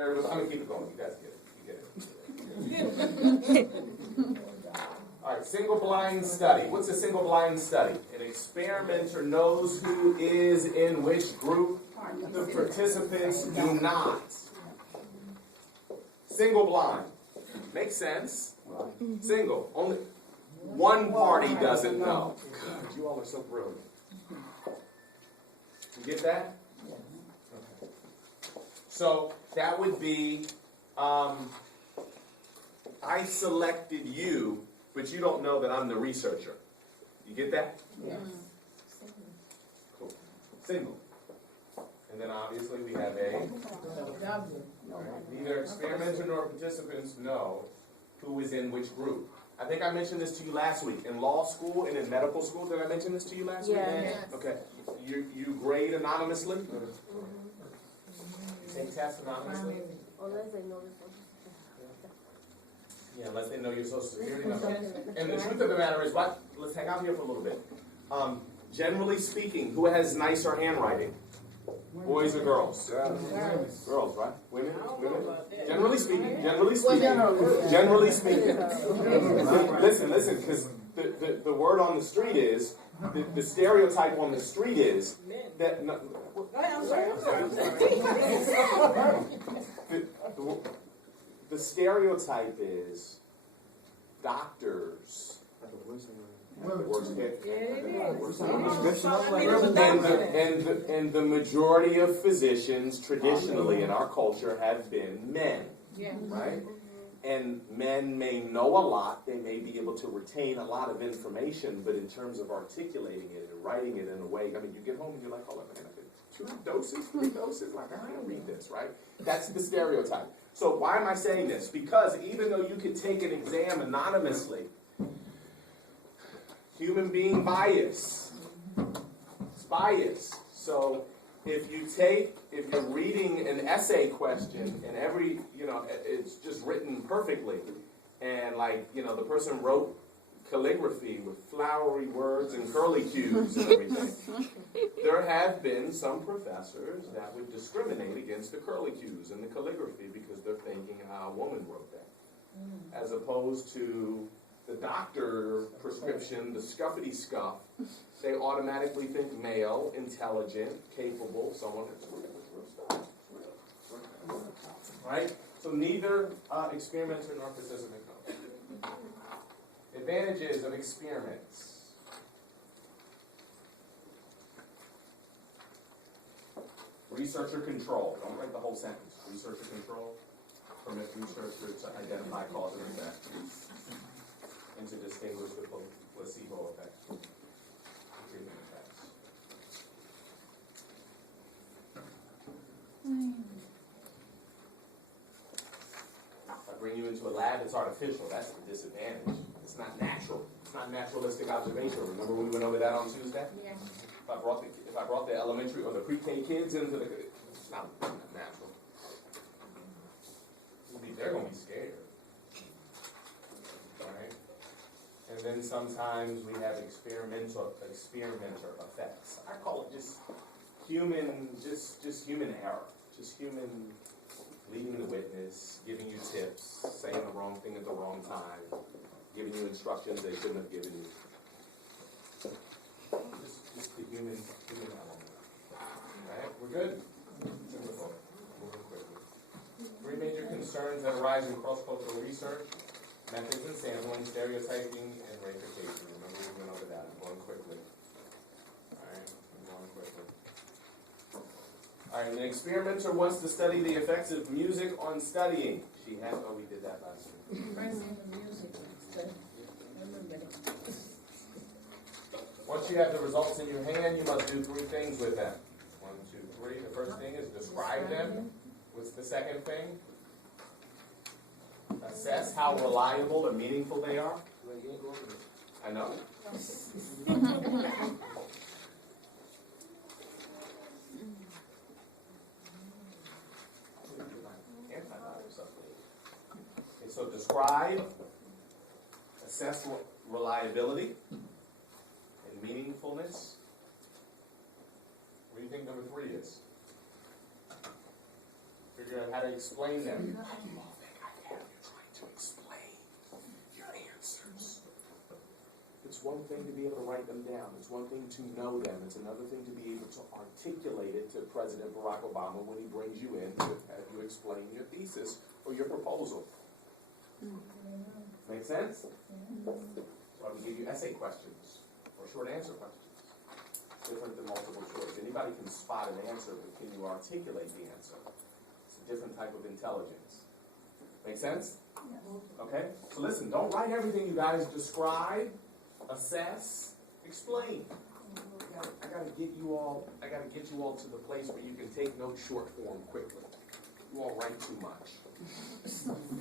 I'm going to keep it going. You guys get it. All right, single blind study. What's a single blind study? An experimenter knows who is in which group. The participants do not. Single blind. Makes sense. Single. Only one party doesn't know. God, you all are so brilliant. You get that? Okay. So that would be, I selected you, but you don't know that I'm the researcher. You get that? Yes. Cool. Single. And then obviously we have a, neither experimenter nor participants know who is in which group. I think I mentioned this to you last week. In law school and in medical school, did I mention this to you last week? Yes. Okay. You grade anonymously? You take tests anonymously? Unless they know this one. Yeah, unless they know your social security number. And the truth of the matter is, what? Let's hang out here for a little bit. Generally speaking, who has nicer handwriting? Boys or girls? Girls, right? Women? Generally speaking. Generally speaking. Listen, because the word on the street is, the stereotype on the street is that. No, the stereotype is doctors. And the majority of physicians traditionally in our culture have been men, right? And men may know a lot, they may be able to retain a lot of information, but in terms of articulating it and writing it in a way, I mean, you get home and you're like, hold on, man, I did 2 doses, 3 doses, like, I can't read this, right? That's the stereotype. So why am I saying this? Because even though you could take an exam anonymously, human being bias. It's bias. So if you're reading an essay question and it's just written perfectly, and the person wrote calligraphy with flowery words and curly cues and everything, there have been some professors that would discriminate against the curly cues and the calligraphy because they're thinking how a woman wrote that, as opposed to the doctor prescription, the scuffity scuff, they automatically think male, intelligent, capable, someone that's right? So neither experimenter nor participant knows. Advantages of experiments. Researcher control. Don't write the whole sentence. Researcher control permits researcher to identify cause and effect and to distinguish the placebo effect from treatment effects. If I bring you into a lab, it's artificial. That's the disadvantage. It's not natural. It's not naturalistic observation. Remember we went over that on Tuesday? Yeah. If I brought the elementary or the pre-K kids into it's not natural. They're going to be scared. And then sometimes we have experimenter effects. I call it just human error. Just human leading the witness, giving you tips, saying the wrong thing at the wrong time, giving you instructions they shouldn't have given you. Just the human element. Alright, we're good? Moving quickly. 3 major concerns that arise in cross-cultural research. Methods and sampling, stereotyping, and reification. Remember we went over that. I'm going quickly. Alright, I'm going quickly. Alright, an experimenter wants to study the effects of music on studying. We did that last week. Once you have the results in your hand, you must do 3 things with them. 1, 2, 3. The first thing is describe them. What's the second thing? Assess how reliable and meaningful they are. I know. Okay, so describe, assess reliability and meaningfulness. What do you think number 3 is? how to explain them. How do you all think I am? You're trying to explain your answers. It's one thing to be able to write them down. It's one thing to know them. It's another thing to be able to articulate it to President Barack Obama when he brings you in to have you explain your thesis or your proposal. Make sense? So I would give you essay questions or short answer questions. Different than multiple choice. Anybody can spot an answer, but can you articulate the answer? It's a different type of intelligence. Make sense? Okay? So listen, don't write everything you guys describe, assess, explain. I gotta get you all to the place where you can take notes short form quickly. You all write too much.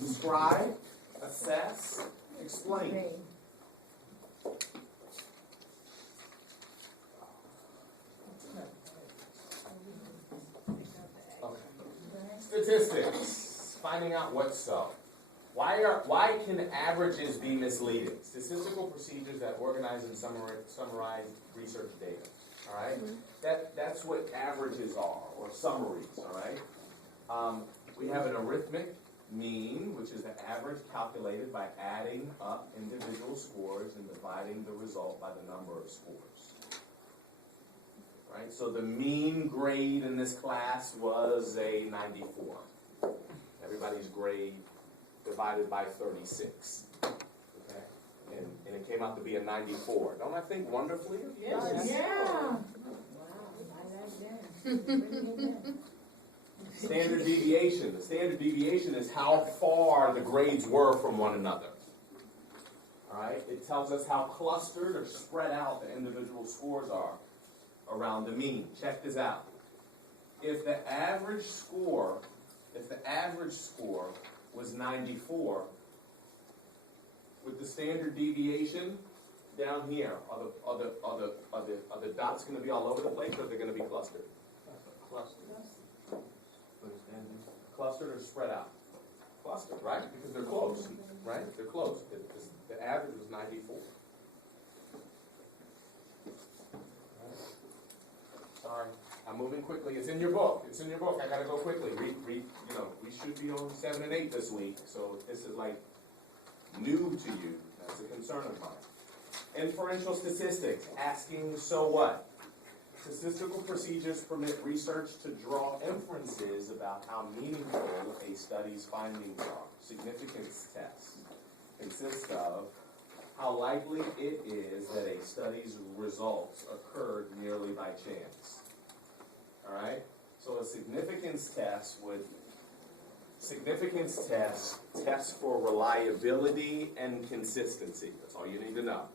Describe, assess, explain. Statistics. Finding out what's so. Why can averages be misleading? Statistical procedures that organize and summarize research data. All right? That's what averages are, or summaries. All right? We have an arithmetic mean, which is the average calculated by adding up individual scores and dividing the result by the number of scores. Right? So the mean grade in this class was a 94. Everybody's grade divided by 36. Okay? And it came out to be a 94. Don't I think wonderfully of you? Yes. Yeah. Standard deviation. The standard deviation is how far the grades were from one another. All right? It tells us how clustered or spread out the individual scores are around the mean. Check this out. If the average score was 94, with the standard deviation down here, are the dots going to be all over the place, or are they going to be clustered? Clustered or spread out? Clustered, right? Because they're close, right? They're close. The average was 94. Sorry, I'm moving quickly. It's in your book. It's in your book. I gotta go quickly. Read. You know, we should be on 7 and 8 this week, so if this is like new to you, that's a concern of mine. Inferential statistics, asking so what? Statistical procedures permit research to draw inferences about how meaningful a study's findings are. Significance tests consist of how likely it is that a study's results occurred merely by chance. All right? So a significance test test for reliability and consistency. That's all you need to know.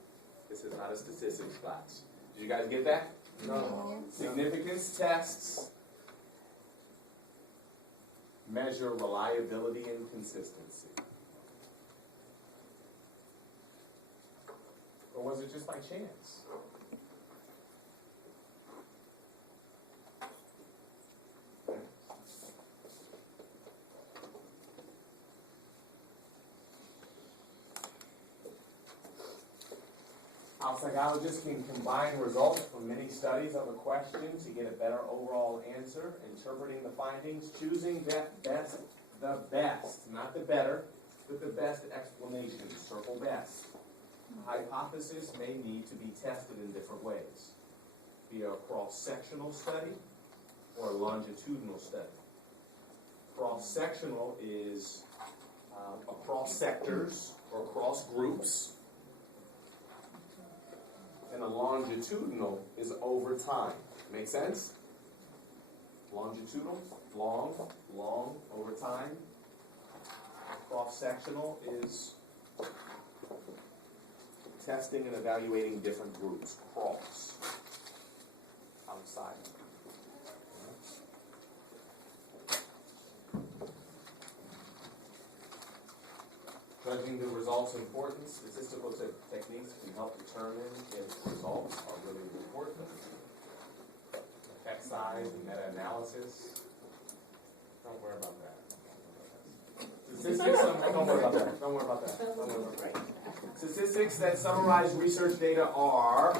This is not a statistics class. Did you guys get that? No. Significance tests measure reliability and consistency. Or was it just by chance? How psychologists can combine results from many studies of a question to get a better overall answer, interpreting the findings, choosing the best, not the better, but the best explanation. Circle best. A hypothesis may need to be tested in different ways, via a cross-sectional study or a longitudinal study. Cross-sectional is across sectors or across groups, and a longitudinal is over time. Make sense? Longitudinal, long, over time. Cross-sectional is testing and evaluating different groups. Cross. Outside. Judging the results important, statistical techniques can help determine if results are really important. Effect size and meta-analysis. Don't worry about that. Statistics, don't worry about that. Don't worry about that. Statistics that summarize research data are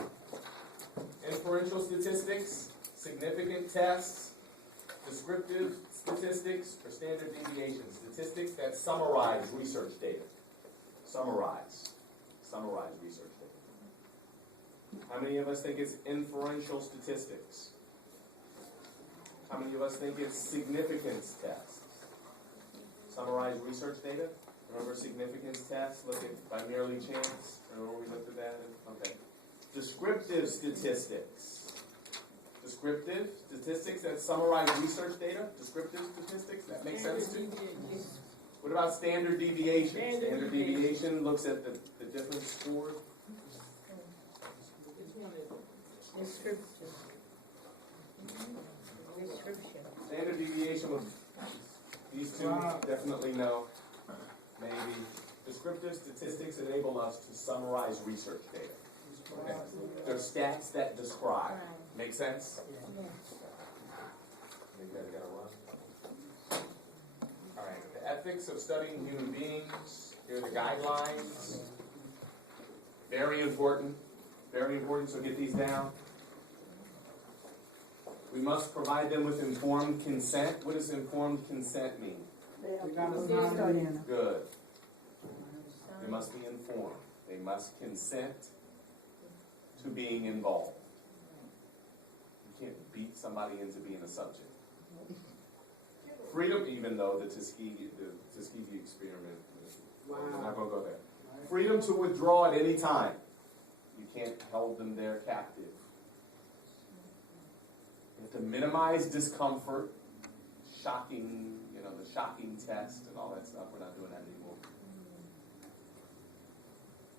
inferential statistics, significant tests, descriptive statistics or standard deviation. Statistics that summarize research data. Summarize research data. How many of us think it's inferential statistics? How many of us think it's significance tests? Summarize research data? Remember significance tests? Look at by merely chance? Remember we looked at that? Okay. Descriptive statistics. Descriptive statistics that summarize research data. Descriptive statistics. That makes sense too? What about standard deviation? Standard deviation looks at the different scores. Description. Standard deviation with these two definitely no. Maybe. Descriptive statistics enable us to summarize research data. Okay. They're stats that describe. Make sense? You guys gotta run. All right. The ethics of studying human beings. Here are the guidelines. Very important. Very important. So get these down. We must provide them with informed consent. What does informed consent mean? Good. They must be informed. They must consent to being involved. You can't beat somebody into being a subject. Freedom, even though the Tuskegee experiment, we're not going to go there. Freedom to withdraw at any time. You can't hold them there captive. You have to minimize discomfort, shocking, the shocking test and all that stuff. We're not doing that anymore.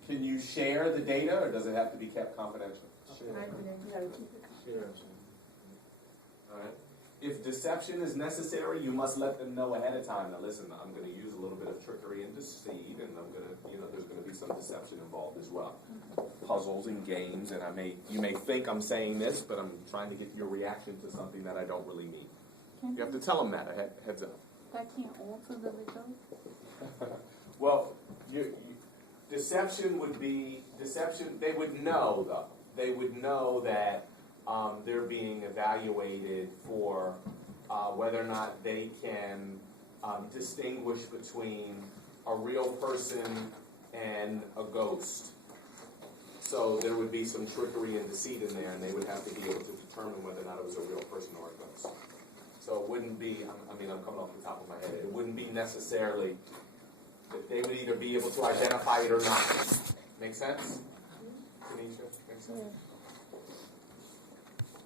Can you share the data, or does it have to be kept confidential? Share. All right. If deception is necessary, you must let them know ahead of time. Now, listen, I'm going to use a little bit of trickery and deceit, and I'm going to, there's going to be some deception involved as well. Puzzles and games, and you may think I'm saying this, but I'm trying to get your reaction to something that I don't really mean. You have to tell them that ahead, heads up. That can't alter the result? Well, deception would be, they would know, though. They would know that they're being evaluated for whether or not they can distinguish between a real person and a ghost. So there would be some trickery and deceit in there, and they would have to be able to determine whether or not it was a real person or a ghost. So it wouldn't be, I'm coming off the top of my head, it wouldn't be necessarily, that they would either be able to identify it or not. Make sense? Tanisha, make sense?